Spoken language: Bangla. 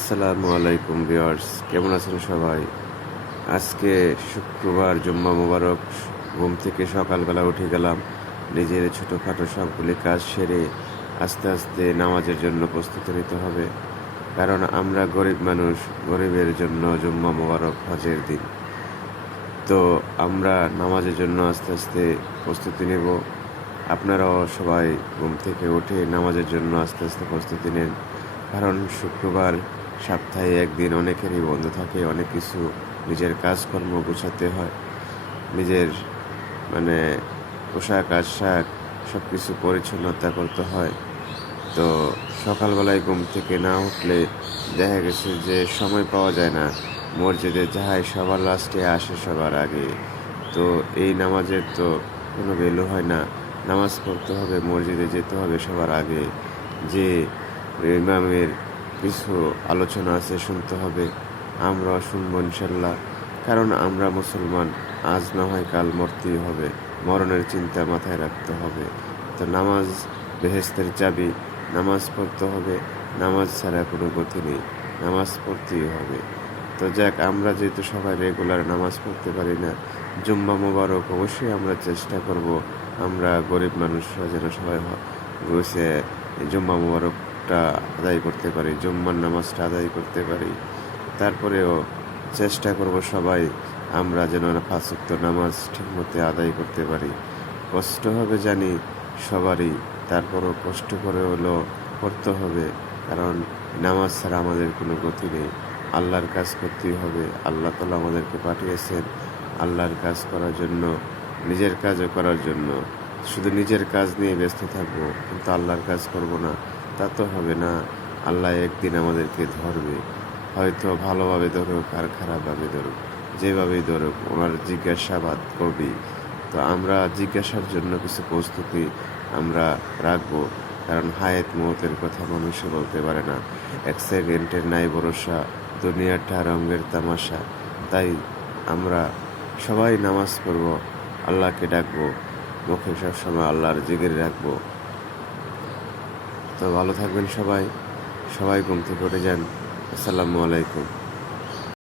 আসসালামু আলাইকুম ভিউয়ার্স, কেমন আছেন সবাই? আজকে শুক্রবার, জুম্মা মোবারক, ঘুম থেকে সকালবেলা উঠে গেলাম, নিজের ছোটোখাটো সবগুলি কাজ সেরে আস্তে আস্তে নামাজের জন্য প্রস্তুতি নিতে হবে, কারণ আমরা গরিব মানুষ, গরিবের জন্য জুম্মা মোবারক হজের দিন। তো আমরা নামাজের জন্য আস্তে আস্তে প্রস্তুতি নেব। আপনারাও সবাই ঘুম থেকে উঠে নামাজের জন্য আস্তে আস্তে প্রস্তুতি নেন, কারণ শুক্রবার সপ্তাহে একদিন অনেকেরই বন্ধ থাকে, অনেক কিছু নিজের কাজকর্ম গোছাতে হয়। নিজের মানে পোশাক, আশাক সব কিছু পরিচ্ছন্নতা করতে হয়। তো সকালবেলায় ঘুম থেকে না উঠলে দেখা গেছে যে সময় পাওয়া যায় না। মসজিদে যাহাই সবার লাস্টে আসে সবার আগে। তো এই নামাজের তো কোনো ভ্যালু হয় না। নামাজ পড়তে হবে, মসজিদে যেতে হবে সবার আগে। যে ইমামের কিছু আলোচনা আছে, শুনতে হবে। আমরা শুনব ইনশাল্লাহ। কারণ আমরা মুসলমান, আজ না হয় কাল মরতেই হবে। মরণের চিন্তা মাথায় রাখতে হবে। তো নামাজ বেহেস্তের চাবি, নামাজ পড়তে হবে। নামাজ ছাড়া কোনো গতি নেই, নামাজ পড়তেই হবে। তো যাক, আমরা যেহেতু সবাই রেগুলার নামাজ পড়তে পারি না, জুম্মা মোবারক অবশ্যই আমরা চেষ্টা করব। আমরা গরিব মানুষরা যেন সবাই হ- বসে জুম্মা মোবারকটা আদায় করতে পারি, জুম্মার নামাজটা আদায় করতে পারি। তারপরেও চেষ্টা করব সবাই আমরা যেন ফাঁসুক্ত নামাজ ঠিকমতো আদায় করতে পারি। কষ্ট হবে জানি সবারই, তারপরও কষ্ট করে হলো করতে হবে, কারণ নামাজ ছাড়া আমাদের কোনো গতি নেই। আল্লাহর কাজ করতেই হবে, আল্লাহ তালা আমাদেরকে পাঠিয়েছেন আল্লাহর কাজ করার জন্য, নিজের কাজও করার জন্য। শুধু নিজের কাজ নিয়ে ব্যস্ত থাকব, কিন্তু আল্লাহর কাজ করব না। তা তো হবে না। আল্লাহ একদিন আমাদেরকে ধরবে। হয়তো ভালোভাবে ধরুক আর খারাপভাবে ধরুক। যেভাবেই ধরুক, ওনার জিজ্ঞাসাবাদ করবি। তো আমরা জিজ্ঞাসার জন্য কিছু প্রস্তুতি আমরা রাখব। কারণ হায়াত মৌতের কথা মানুষে বলতে পারে না। এক সেকেন্ডের নাই ভরসা দুনিয়াটা রঙের তামাশা। তাই আমরা সবাই নামাজ পড়ব, আল্লাহকে ডাকবো, মুখে সবসময় আল্লাহর জিগির রাখব। তো ভালো থাকবেন সবাই। সবাই ঘুম থেকে উঠে যান। আসসালামু আলাইকুম।